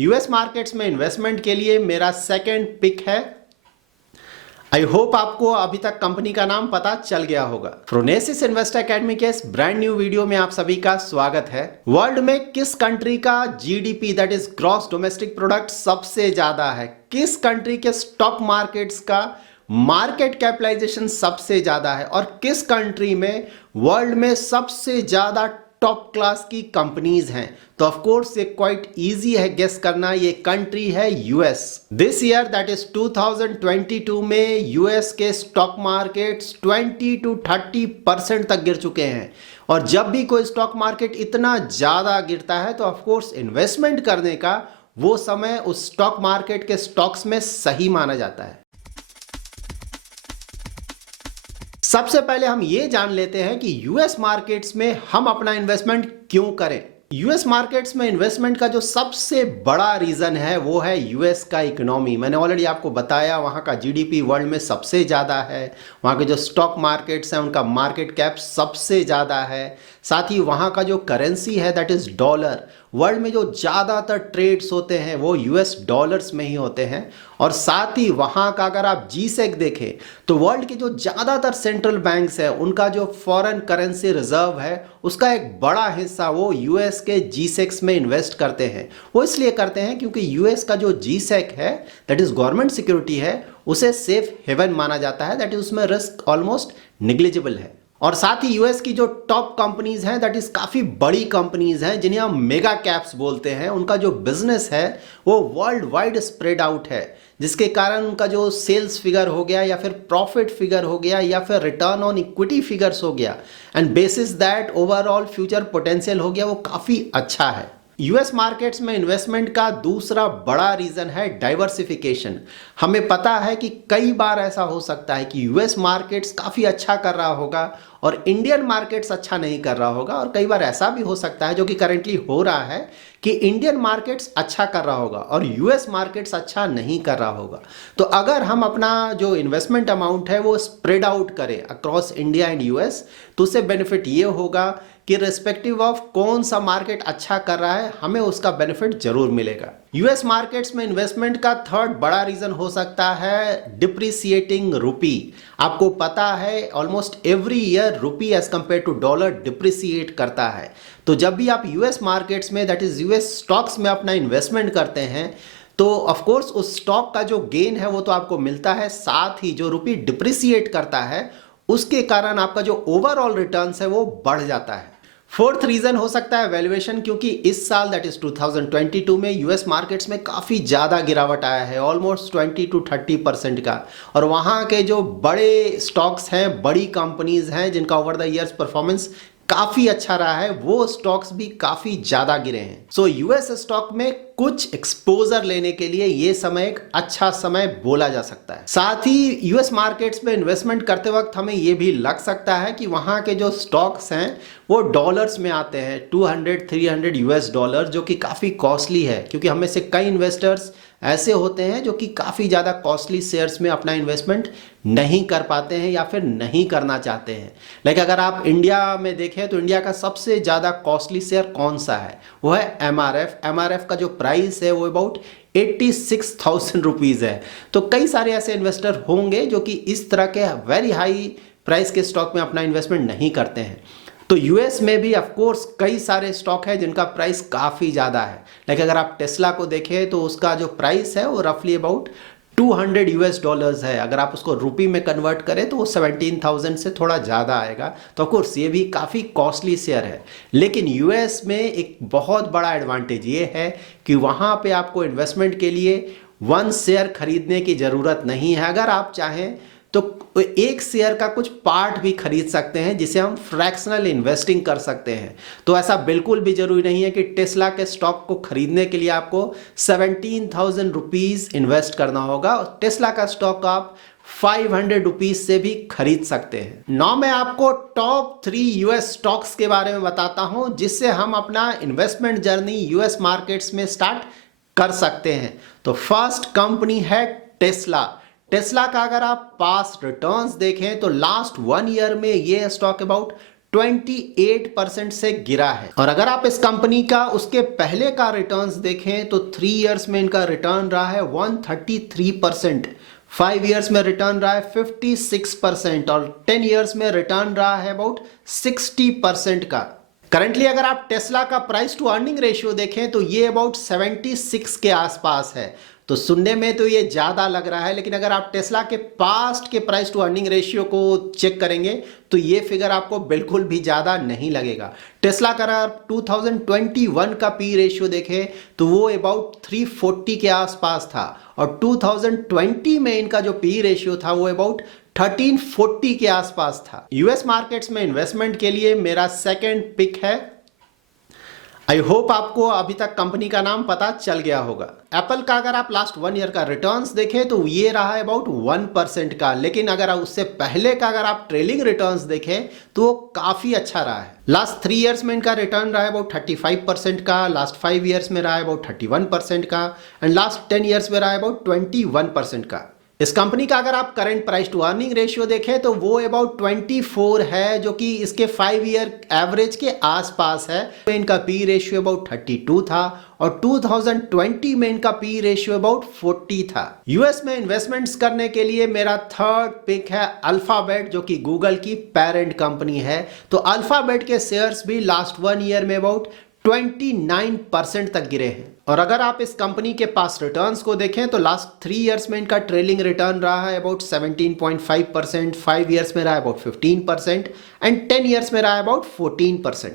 US markets में investment के लिए मेरा सेकंड पिक है। आई होप आपको अभी तक कंपनी का नाम पता चल गया होगा। प्रोनेसिस इन्वेस्टर एकेडमी के इस ब्रांड न्यू वीडियो में आप सभी का स्वागत है। वर्ल्ड में किस कंट्री का GDP that is gross domestic product सबसे ज्यादा है? किस कंट्री के स्टॉक मार्केट्स का मार्केट कैपिटलाइजेशन सबसे ज्यादा है? और किस कंट्री में वर्ल्ड में सबसे ज्यादा टॉप क्लास की कंपनीज हैं? तो ऑफ कोर्स ये क्वाइट इजी है गेस करना, ये कंट्री है US. This year that is 2022 में यूएस के स्टॉक मार्केट्स 20 to 30% तक गिर चुके हैं। और जब भी कोई स्टॉक मार्केट इतना ज्यादा गिरता है तो ऑफ कोर्स इन्वेस्टमेंट करने का वो समय उस स्टॉक मार्केट के स्टॉक्स में सही माना जाता है। सबसे पहले हम ये जान लेते हैं कि यूएस मार्केट्स में हम अपना इन्वेस्टमेंट क्यों करें। यूएस मार्केट्स में इन्वेस्टमेंट का जो सबसे बड़ा रीजन है वो है यूएस का इकोनॉमी। मैंने ऑलरेडी आपको बताया वहाँ का जीडीपी वर्ल्ड में सबसे ज़्यादा है, वहाँ के जो स्टॉक मार्केट्स हैं उनका मार्केट कैप सबसे ज़्यादा है, साथ ही वहाँ का जो करेंसी है दैट इज़ डॉलर। वर्ल्ड में जो ज़्यादातर ट्रेड्स होते हैं वो यूएस डॉलर्स में ही होते हैं। और साथ ही वहाँ का अगर आप जीसेक देखें तो वर्ल्ड के जो ज़्यादातर सेंट्रल बैंक्स हैं उनका जो फॉरेन करेंसी रिजर्व है उसका एक बड़ा हिस्सा वो यूएस के जीसेक्स में इन्वेस्ट करते हैं। वो इसलिए करते हैं क्योंकि यूएस का जो जीसेक है दैट इज़ गवर्नमेंट सिक्योरिटी है, उसे सेफ हेवन माना जाता है, दैट इज उसमें रिस्क ऑलमोस्ट निग्लिजिबल है। और साथ ही यूएस की जो टॉप कंपनीज हैं दैट इज काफ़ी बड़ी कंपनीज हैं जिन्हें हम मेगा कैप्स बोलते हैं। उनका जो बिजनेस है वो वर्ल्ड वाइड स्प्रेड आउट है, जिसके कारण उनका जो सेल्स फिगर हो गया या फिर प्रॉफिट फिगर हो गया या फिर रिटर्न ऑन इक्विटी फिगर्स हो गया and bases that overall future potential हो गया वो काफ़ी अच्छा है। यूएस मार्केट्स में इन्वेस्टमेंट का दूसरा बड़ा रीजन है डाइवर्सिफिकेशन। हमें पता है कि कई बार ऐसा हो सकता है कि यूएस मार्केट्स काफ़ी अच्छा कर रहा होगा और इंडियन मार्केट्स अच्छा नहीं कर रहा होगा, और कई बार ऐसा भी हो सकता है जो कि करेंटली हो रहा है कि इंडियन मार्केट्स अच्छा कर रहा होगा और यूएस मार्केट्स अच्छा नहीं कर रहा होगा। तो अगर हम अपना जो इन्वेस्टमेंट अमाउंट है वो स्प्रेड आउट करें अक्रॉस इंडिया एंड यूएस तो उससे बेनिफिट ये होगा कि रिस्पेक्टिव ऑफ कौन सा मार्केट अच्छा कर रहा है हमें उसका बेनिफिट जरूर मिलेगा। यूएस मार्केट्स में इन्वेस्टमेंट का थर्ड बड़ा रीजन हो सकता है डिप्रिसिएटिंग रूपी। आपको पता है almost every year rupee as compare to dollar depreciate करता है। तो जब भी आप यूएस मार्केट्स में दैट इज यूएस स्टॉक्स में अपना इन्वेस्टमेंट करते हैं तो ऑफ कोर्स उस स्टॉक का जो गेन है वो तो आपको मिलता है, साथ ही जो रूपी डिप्रिसिएट करता है उसके कारण आपका जो ओवरऑल रिटर्न्स है वो बढ़ जाता है। फोर्थ रीजन हो सकता है वैल्यूएशन, क्योंकि इस साल दैट इज 2022 में यूएस मार्केट्स में काफ़ी ज़्यादा गिरावट आया है, ऑलमोस्ट 20 to 30% का। और वहाँ के जो बड़े स्टॉक्स हैं, बड़ी कंपनीज हैं जिनका ओवर द ईयर्स परफॉर्मेंस काफ़ी अच्छा रहा है, वो स्टॉक्स भी काफ़ी ज़्यादा गिरे हैं। सो यूएस स्टॉक में कुछ एक्सपोजर लेने के लिए ये समय एक अच्छा समय बोला जा सकता है। साथ ही यूएस मार्केट्स में इन्वेस्टमेंट करते वक्त हमें ये भी लग सकता है कि वहाँ के जो स्टॉक्स हैं वो डॉलर्स में आते हैं, 200-300 यूएस डॉलर, जो कि काफ़ी कॉस्टली है क्योंकि हमें से कई इन्वेस्टर्स ऐसे होते हैं जो कि काफ़ी ज़्यादा कॉस्टली शेयर्स में अपना इन्वेस्टमेंट नहीं कर पाते हैं या फिर नहीं करना चाहते हैं। लेकिन अगर आप इंडिया में देखें तो इंडिया का सबसे ज़्यादा कॉस्टली शेयर कौन सा है? वो है एमआरएफ। एमआरएफ का जो प्राइस है वो अबाउट 86,000 रुपीज़ है। तो कई सारे ऐसे इन्वेस्टर होंगे जो कि इस तरह के वेरी हाई प्राइस के स्टॉक में अपना इन्वेस्टमेंट नहीं करते हैं। तो यूएस में भी ऑफ कोर्स कई सारे स्टॉक है जिनका प्राइस काफ़ी ज़्यादा है। लेकिन अगर आप टेस्ला को देखें तो उसका जो प्राइस है वो रफली अबाउट 200 यूएस डॉलर्स है। अगर आप उसको रुपी में कन्वर्ट करें तो वो 17,000 से थोड़ा ज़्यादा आएगा। तो ऑफ कोर्स ये भी काफ़ी कॉस्टली शेयर है। लेकिन यूएस में एक बहुत बड़ा एडवांटेज ये है कि वहाँ पे आपको इन्वेस्टमेंट के लिए वन शेयर खरीदने की ज़रूरत नहीं है। अगर आप चाहें तो एक शेयर का कुछ पार्ट भी खरीद सकते हैं जिसे हम फ्रैक्शनल इन्वेस्टिंग कर सकते हैं। तो ऐसा बिल्कुल भी जरूरी नहीं है कि टेस्ला के स्टॉक को खरीदने के लिए आपको 17,000 रुपीज़ इन्वेस्ट करना होगा। टेस्ला का स्टॉक आप 500 रुपीज से भी खरीद सकते हैं। नाउ मैं आपको टॉप 3 यूएस स्टॉक्स के बारे में बताता हूं जिससे हम अपना इन्वेस्टमेंट जर्नी यूएस मार्केट्स में स्टार्ट कर सकते हैं। तो फर्स्ट कंपनी है टेस्ला। टेस्ला का अगर आप पास्ट रिटर्न्स देखें तो लास्ट 1 ईयर में ये स्टॉक अबाउट 28% से गिरा है। और अगर आप इस कंपनी का उसके पहले का रिटर्न्स देखें तो 3 इयर्स में इनका रिटर्न रहा है 133%, 5 इयर्स में रिटर्न रहा है 56% और 10 इयर्स में रिटर्न रहा है अबाउट 60% का। करंटली अगर आप टेस्ला का प्राइस टू अर्निंग रेशियो देखें तो ये अबाउट 76 के आसपास है। तो सुनने में तो ये ज़्यादा लग रहा है, लेकिन अगर आप टेस्ला के पास्ट के प्राइस टू अर्निंग रेशियो को चेक करेंगे तो ये फिगर आपको बिल्कुल भी ज़्यादा नहीं लगेगा। टेस्ला का अगर 2021 का पी रेशियो देखें तो वो अबाउट 340 के आसपास था और 2020 में इनका जो पी रेशियो था वो अबाउट 1340 के आसपास था। यूएस मार्केट्स में इन्वेस्टमेंट के लिए मेरा सेकंड पिक है। आई होप आपको अभी तक कंपनी का नाम पता चल गया होगा। एप्पल का अगर आप लास्ट 1 ईयर का रिटर्न्स देखें तो ये रहा है अबाउट 1% का, लेकिन अगर उससे पहले का अगर आप ट्रेलिंग रिटर्न्स देखें तो वो काफी अच्छा रहा है। लास्ट 3 इयर्स में इनका रिटर्न रहा है अबाउट 35% का, लास्ट 5 इयर्स में रहा है अबाउट 31% का एंड लास्ट 10 इयर्स में रहा है अबाउट 21% का। इस कंपनी का अगर आप current price to earning ratio देखें तो वो अबाउट 24 है, जो कि इसके 5 ईयर एवरेज के आसपास है। इनका पी रेशियो अबाउट 32 था और 2020 में इनका पी रेशियो अबाउट 40 था। यूएस में इन्वेस्टमेंट्स करने के लिए मेरा थर्ड पिक है अल्फाबेट, जो कि गूगल की पेरेंट कंपनी है। तो अल्फाबेट के शेयर्स भी लास्ट 1 ईयर में अबाउट 29% तक गिरे हैं। और अगर आप इस कंपनी के पास रिटर्न्स को देखें तो लास्ट 3 इयर्स में इनका ट्रेलिंग रिटर्न रहा है अबाउट 17.5%, 5 इयर्स में रहा है अबाउट 15% एंड 10 इयर्स में रहा है अबाउट 14%।